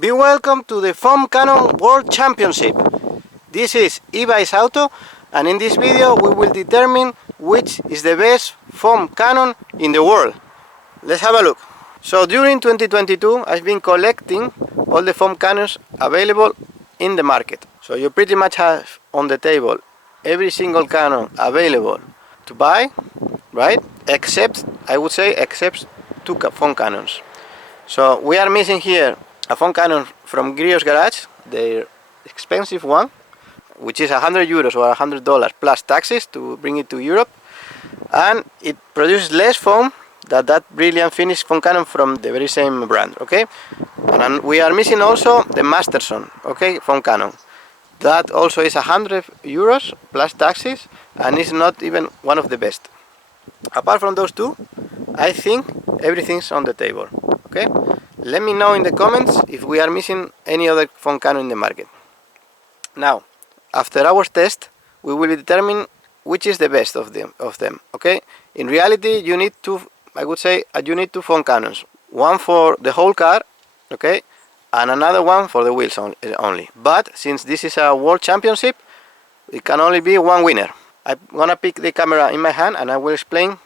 Be welcome to the Foam Cannon World Championship. This is Ibai Auto, and in this video we will determine which is the best foam cannon in the world. Let's have a look. So during 2022 I've been collecting all the foam cannons available in the market. So you pretty much have on the table every single cannon available to buy, right? Except, I would say, except two foam cannons. So we are missing here a foam cannon from Grio's Garage, the expensive one, which is €100 or $100 plus taxes to bring it to Europe, and it produces less foam than that brilliant finished foam cannon from the very same brand. Okay, and we are missing also the Masterson, okay, foam cannon. That also is €100 plus taxes and is not even one of the best. Apart from those two, I think everything's on the table. Okay, let me know in the comments if we are missing any other foam cannon in the market. Now, after our test, we will determine which is the best of them. Okay, in reality, you need two. I would say you need two foam cannons, one for the whole car, okay, and another one for the wheels only. But since this is a world championship, it can only be one winner. I'm gonna pick the camera in my hand and I will explain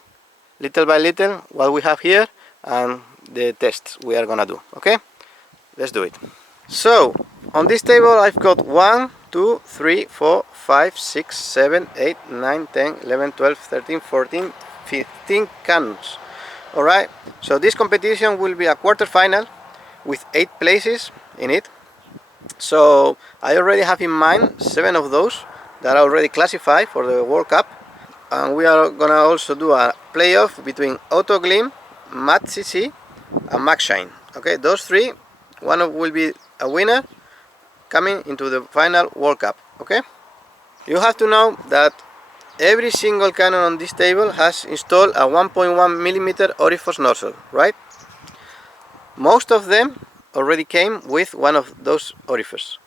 little by little what we have here and the tests we are gonna do. Okay, let's do it. So on this table I've got 1, 2, 3, 4, 5, 6, 7, 8, 9, 10, 11, 12, 13, 14, 15 cannons. Alright, so this competition will be a quarter-final with 8 places in it. So I already have in mind 7 of those that are already classified for the World Cup, and we are gonna also do a playoff between Auto Gleam, Matt CC and Max Shine. Okay, those 3, one of will be a winner coming into the final World Cup. Okay, you have to know that every single cannon on this table has installed a 1.1mm orifice nozzle, right? Most of them already came with one of those orifices.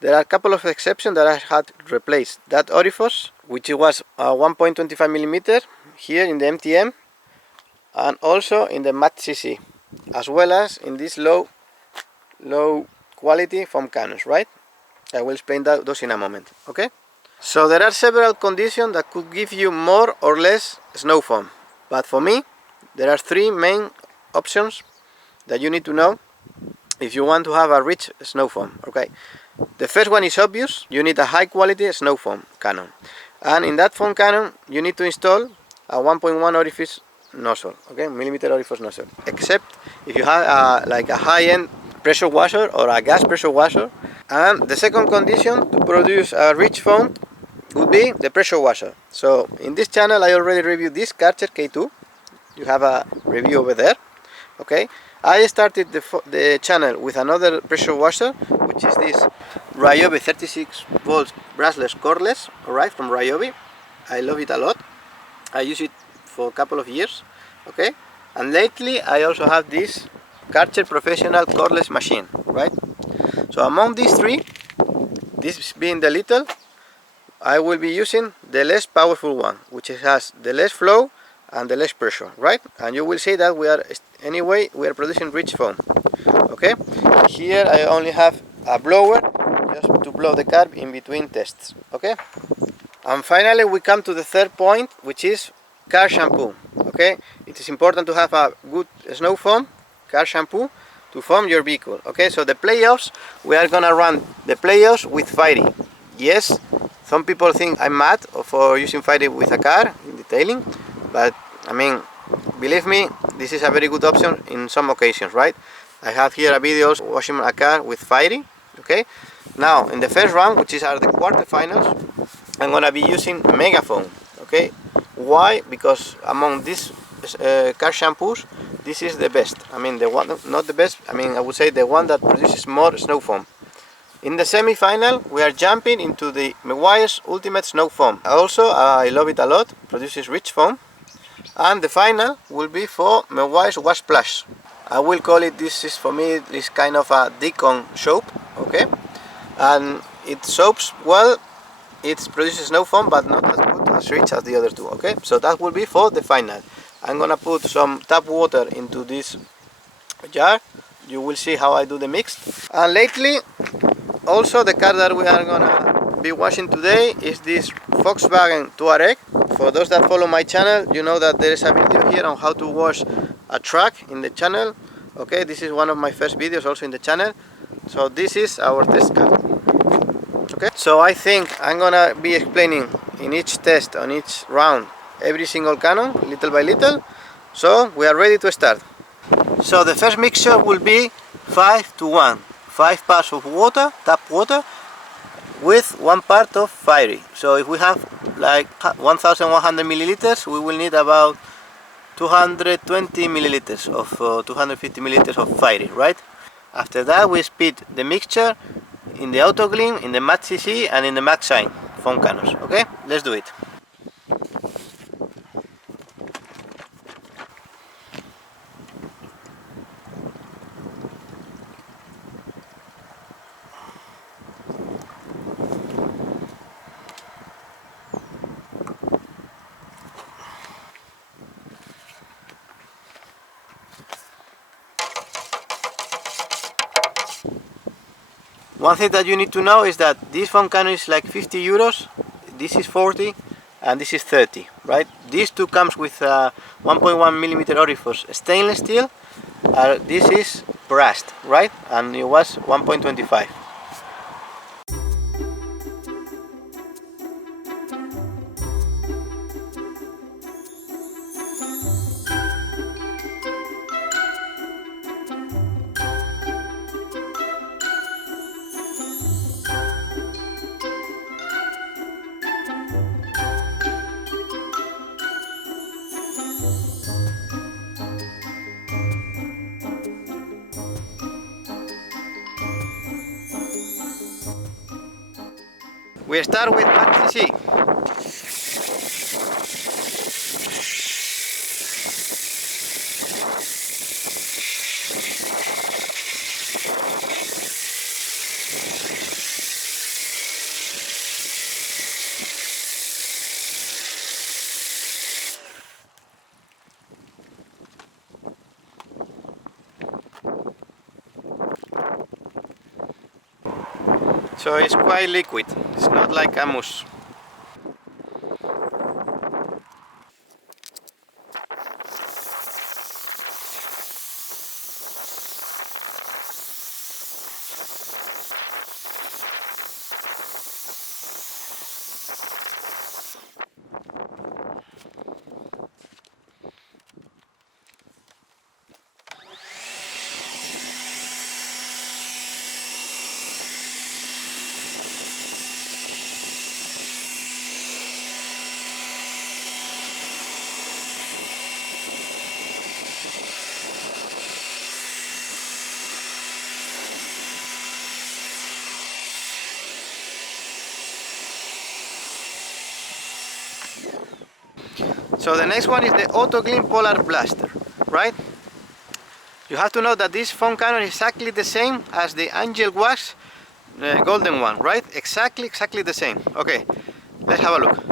There are a couple of exceptions that I had to replace that orifice, which was a 1.25mm here in the MTM and also in the Matt CC, as well as in these low quality foam cannons, right? I will explain those in a moment. Okay, so there are several conditions that could give you more or less snow foam, but for me there are 3 main options that you need to know if you want to have a rich snow foam. Okay, the first one is obvious. You need a high quality snow foam cannon, and in that foam cannon you need to install a 1.1 orifice nozzle, okay, millimeter orifice nozzle, except if you have like a high-end pressure washer or a gas pressure washer. And the second condition to produce a rich foam would be the pressure washer. So in this channel I already reviewed this Karcher K2. You have a review over there. Okay, I started the channel with another pressure washer, which is this Ryobi 36 volts brushless cordless, alright, from Ryobi. I love it a lot. I use it for a couple of years. Okay, and lately I also have this Karcher professional cordless machine, right? So among these 3, this being the little, I will be using the less powerful one, which has the less flow and the less pressure, right? And you will see that we are producing rich foam. Okay, here I only have a blower just to blow the car in between tests. Okay, and finally we come to the third point, which is car shampoo. Okay, it is important to have a good snow foam car shampoo to foam your vehicle. Okay, so the playoffs, we are gonna run the playoffs with Fairy. Yes, some people think I'm mad for using Fairy with a car in detailing, but I mean, believe me, this is a very good option in some occasions, right? I have here a video washing a car with Fairy. Okay, now in the first round, which are the quarterfinals, I'm gonna be using Mega Foam. Okay, why? Because among these car shampoos, this is the best. I mean, the one, not the best, I mean, I would say the one that produces more snow foam. In the semi-final, we are jumping into the MEGUIARS Ultimate Snow Foam. Also, I love it a lot, produces rich foam. And the final will be for MEGUIARS Wash Plus. I will call it, this is for me, this kind of a Deacon soap, okay? And it soaps well, it produces snow foam, but not as good as rich as the other 2, okay? So that will be for the final. I'm gonna put some tap water into this jar, you will see how I do the mixed. And lately, also the car that we are gonna be washing today is this Volkswagen Touareg. For those that follow my channel, you know that there is a video here on how to wash a truck in the channel. Okay, this is one of my first videos also in the channel. So this is our test car. Okay, so I think I'm gonna be explaining in each test, on each round, every single cannon, little by little. So we are ready to start. So the first mixture will be 5 to 1. 5 parts of water, tap water, with 1 part of fiery. So if we have like 1100 milliliters, we will need about 220 milliliters of 250 milliliters of fiery, right? After that we speed the mixture in the auto clean, in the matte CC and in the matte shine foam cannons. Okay, let's do it. One thing that you need to know is that this foam cannon is like 50 euros, this is 40 and this is 30, right? These two comes with a 1.1 millimeter orifice stainless steel, this is brass, right? And it was 1.25. We start with matte CC. So it's quite liquid, it's not like a mousse. So the next one is the Auto Clean Polar Blaster, right? You have to know that this foam cannon is exactly the same as the Angel Wax golden one, right? Exactly the same. Okay, let's have a look.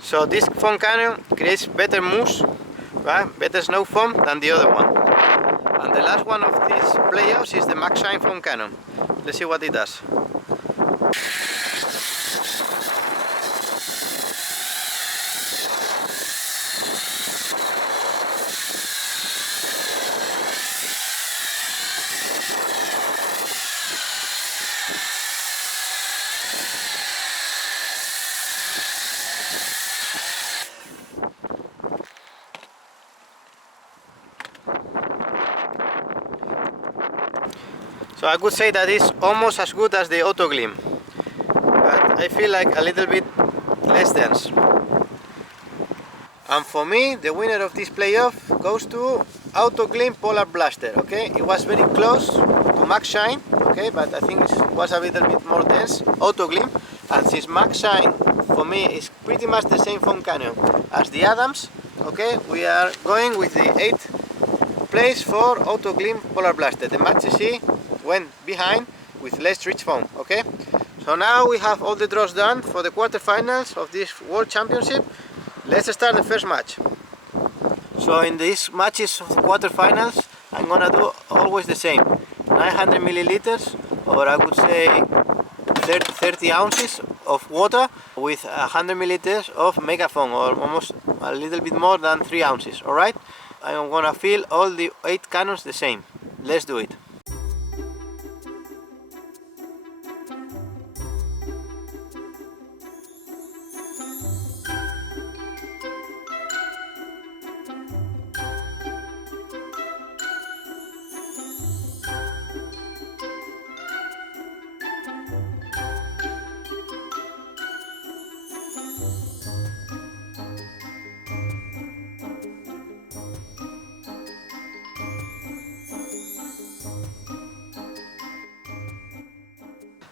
So this foam cannon creates better mousse, right? Better snow foam than the other one. And the last one of these playoffs is the Max Shine foam cannon. Let's see what it does. So I could say that it's almost as good as the Auto Gleam, but I feel like a little bit less dense. And for me, the winner of this playoff goes to Auto Clean Polar Blaster. Okay, it was very close to Max Shine. Okay, but I think it was a little bit more dense. Auto Clean, and since Max Shine for me is pretty much the same foam cannon as the Adams. Okay, we are going with the 8th place for Auto Clean Polar Blaster. The Match C went behind with less rich foam. Okay, so now we have all the draws done for the quarterfinals of this World Championship. Let's start the first match. So in these matches of the quarterfinals, I'm gonna do always the same: 900 milliliters, or I would say 30 ounces of water with 100 milliliters of mega foam, or almost a little bit more than 3 ounces. All right, I'm gonna fill all the 8 cannons the same. Let's do it.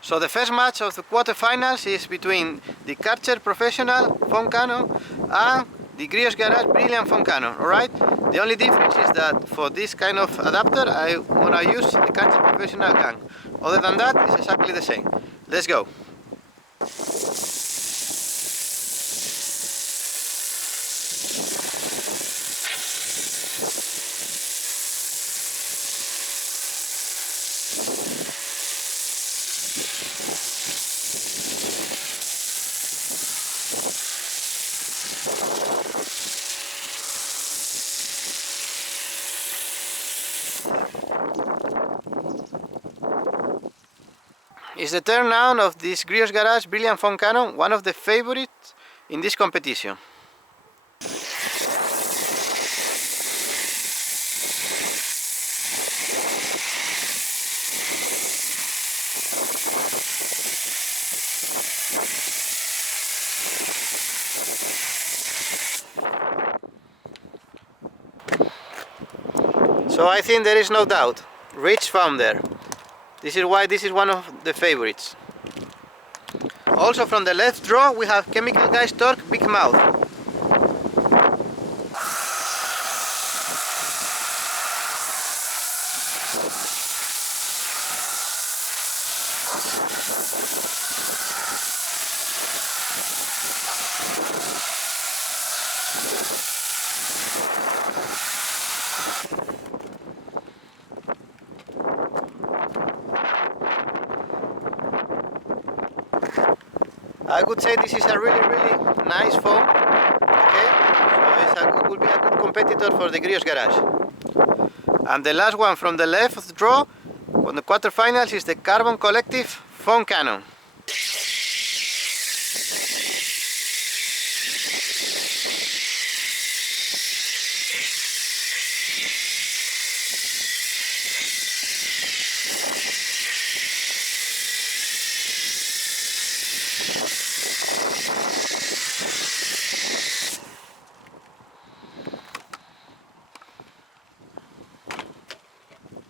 So the first match of the quarterfinals is between the Karcher Professional foam cannon and the Grios Garage Brilliant foam cannon. Alright? The only difference is that for this kind of adapter I wanna use the Karcher Professional gang. Other than that, it's exactly the same. Let's go. It's the turn now of this Grios Garage Brilliant foam cannon, one of the favorites in this competition. So I think there is no doubt, rich foam there. This is why this is one of the favorites. Also from the left draw we have Chemical Guys Torque Big Mouth. I would say this is a really nice foam. Okay, so it will be a good competitor for the Grios Garage. And the last one from the left draw on the quarterfinals is the Carbon Collective foam cannon.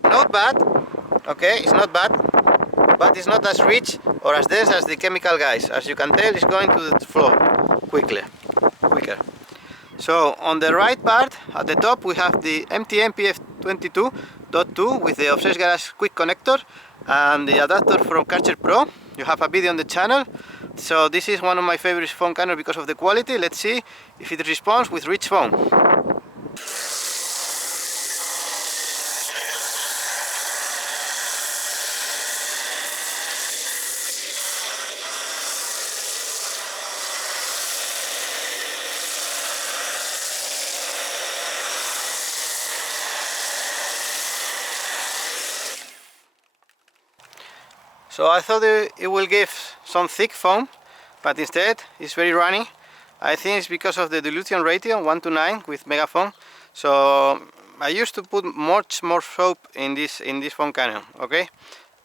Not bad, okay, it's not bad, but it's not as rich or as dense as the Chemical Guys. As you can tell, it's going to the floor quicker. So on the right part, at the top, we have the MTM PF22.2 with the Obsessed Garage quick connector and the adapter from Karcher Pro. You have a video on the channel. So this is one of my favorite foam cannons because of the quality. Let's see if it responds with rich foam. So I thought it will give some thick foam, but instead it's very runny. I think it's because of the dilution ratio 1:9 with mega foam. So I used to put much more soap in this foam cannon. Okay,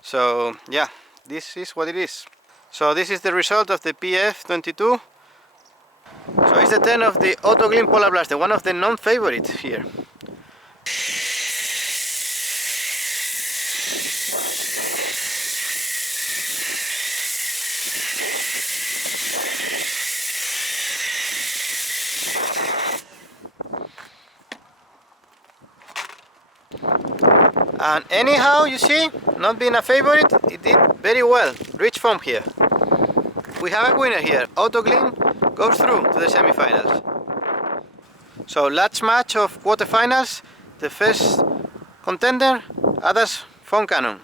so yeah, this is what it is. So this is the result of the PF22. So it's the turn of the Auto Clean Polar Blaster, one of the non-favorites here. And anyhow, you see, not being a favorite, it did very well. Rich foam here. We have a winner here. Autoglym goes through to the semi-finals. So last match of quarterfinals, the first contender, Ada's foam cannon.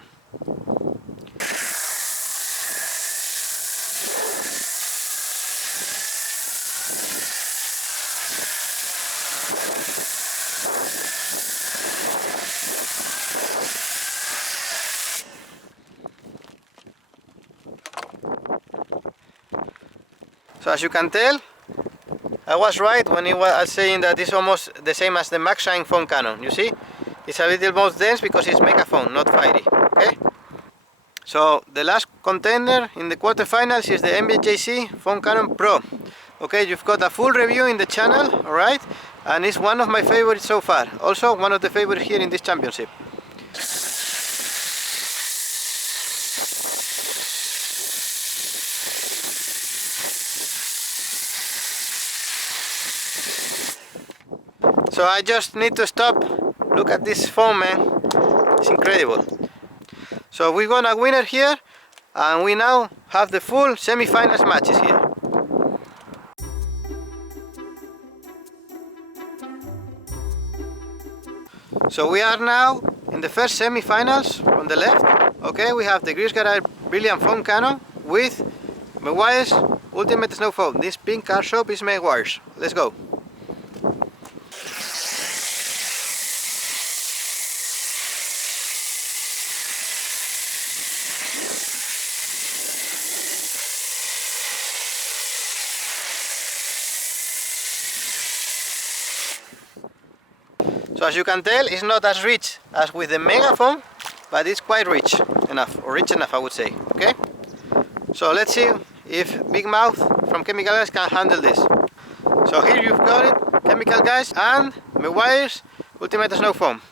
So as you can tell, I was right when I was saying that it's almost the same as the Max Shine foam cannon. You see, it's a little more dense because it's mega foam, not fiery. Okay. So the last contender in the quarterfinals is the MEGIARS foam cannon Pro. Okay, you've got a full review in the channel, all right, and it's one of my favorites so far. Also, one of the favorites here in this championship. So I just need to stop. Look at this foam, man. It's incredible. So we got a winner here, and we now have the full semi-finals matches here. So we are now in the first semi-finals on the left. Okay, we have the DEUTSCHLAND Brilliant Foam Cannon with MEGUIARS Ultimate Snow Foam. This pink car shop is MEGUIARS. Let's go. So as you can tell, it's not as rich as with the Mega Foam, but it's quite rich enough, or rich enough I would say, okay? So let's see if Big Mouth from Chemical Guys can handle this. So here you've got it, Chemical Guys and MEGUIARS Ultimate Snow Foam.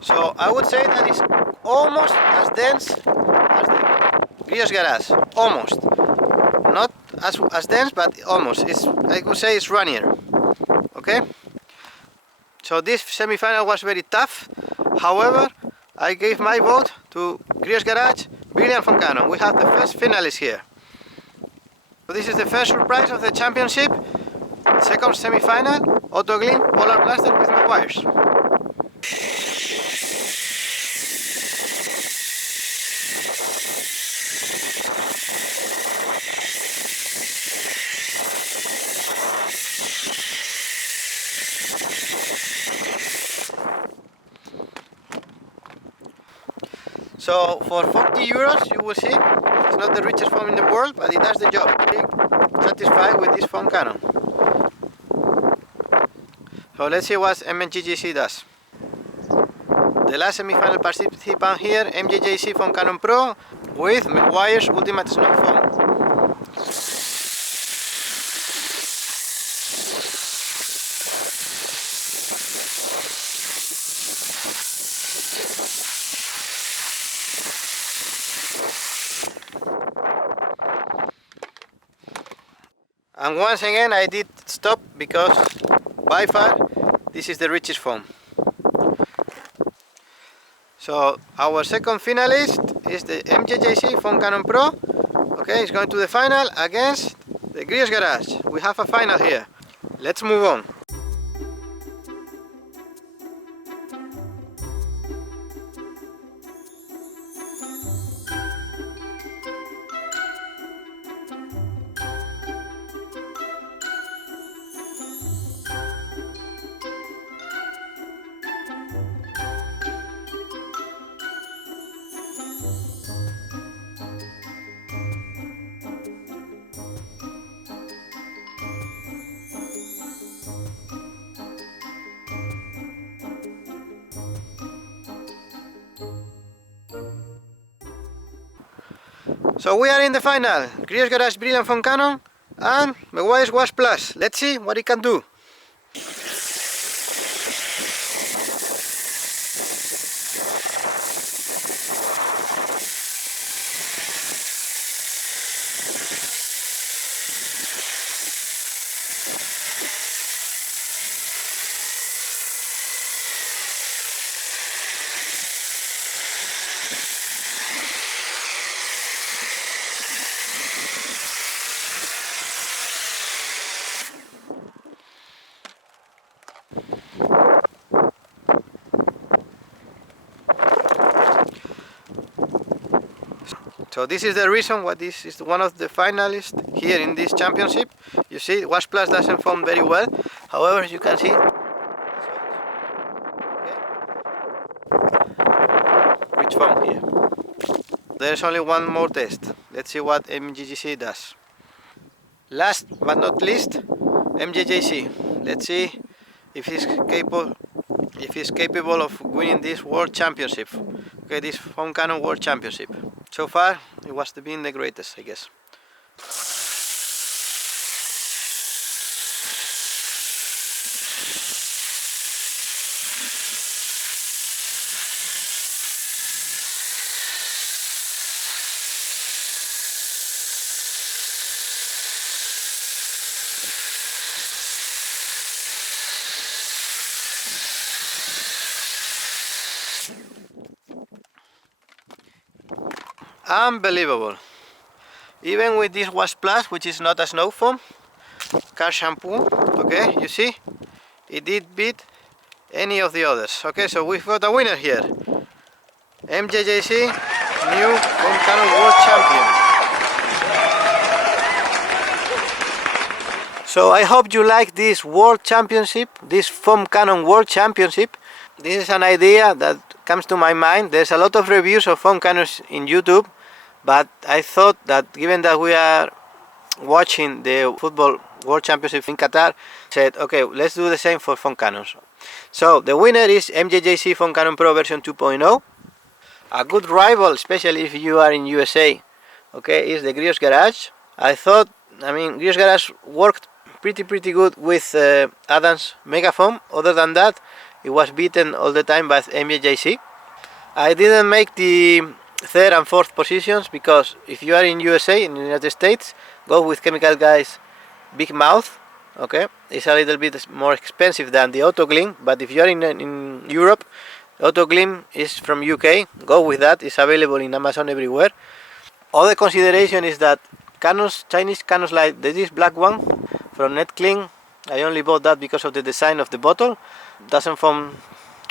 So I would say that it's almost as dense as the DEUTSCHLAND, almost. Not as dense, but almost. I would say it's runnier. Okay? So this semi-final was very tough. However, I gave my vote to DEUTSCHLAND Brilliant Foam Cannon. We have the first finalist here. So this is the first surprise of the championship. Second semi-final, Autoglym Polar Blaster with MEGUIARS. So for 40 euros you will see, it's not the richest foam in the world, but it does the job. Pretty satisfied with this foam cannon. So let's see what MEGIARS does. The last semi-final participant here, MEGIARS Foam Cannon Pro with MEGUIARS Ultimate Snow Foam. And once again I did stop because by far this is the richest foam. So our second finalist is the MEGIARS Foam Cannon Pro. Okay, it's going to the final against the DEUTSCHLAND. We have a final here. Let's move on. So we are in the final. DEUTSCHLAND Brilliant Foam Cannon and MEGUIARS Wash Plus. Let's see what it can do. So this is the reason why this is one of the finalists here in this championship. You see, Wash Plus doesn't foam very well. However, you can see, rich foam here. There's only one more test. Let's see what MGGC does. Last but not least, MJJC. Let's see if he's capable of winning this World Championship. Okay, this foam cannon World Championship. So far, it was been the greatest, I guess. Unbelievable. Even with this Wash Plus, which is not a snow foam, car shampoo, okay, you see, it did beat any of the others. Okay, so we've got a winner here. MJJC, new foam cannon world champion. So I hope you like this world championship, this foam cannon world championship. This is an idea that comes to my mind. There's a lot of reviews of foam cannons in YouTube, but I thought that given that we are watching the football world championship in Qatar, said okay, let's do the same for foam cannons. So the winner is MJJC Foam Cannon Pro version 2.0. A good rival, especially if you are in USA, okay, is the Griot's Garage. Griot's Garage worked pretty good with Adam's Mega Foam. Other than that, it was beaten all the time by MJJC. I didn't make the third and fourth positions because if you are in USA, in the United States, go with Chemical Guy's Big Mouth. Okay, it's a little bit more expensive than the Autoglym, but if you are in Europe, Autoglym is from UK. Go with that. It's available in Amazon everywhere. Other consideration is that cannons, Chinese cannons like this black one from NetClean, I only bought that because of the design of the bottle. Doesn't foam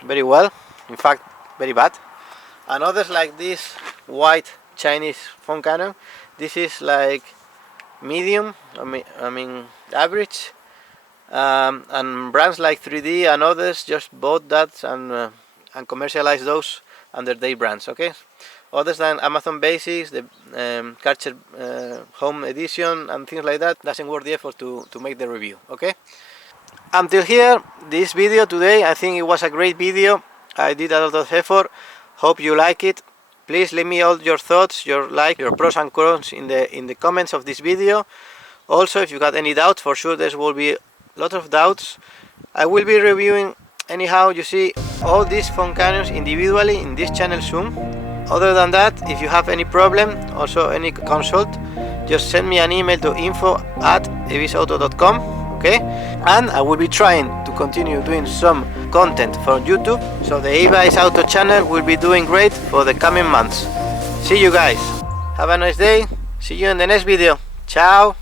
very well, in fact very bad. And others like this white Chinese foam cannon, this is like medium, average. And brands like 3D and others just bought that and commercialized those under their brands. Okay, others than Amazon Basics, the Karcher Home Edition and things like that doesn't worth the effort to make the review. Okay, until here this video today, I think it was a great video. I did a lot of effort. Hope you like it. Please leave me all your thoughts, your pros and cons in the comments of this video. Also, if you got any doubts, for sure there will be a lot of doubts. I will be reviewing anyhow, you see, all these foam cannons individually in this channel soon. Other than that, if you have any problem, also any consult, just send me an email to info@ebisauto.com. okay, and I will be trying to continue doing some content for YouTube, so the Ebis Auto channel will be doing great for the coming months. See you guys, have a nice day, see you in the next video, ciao.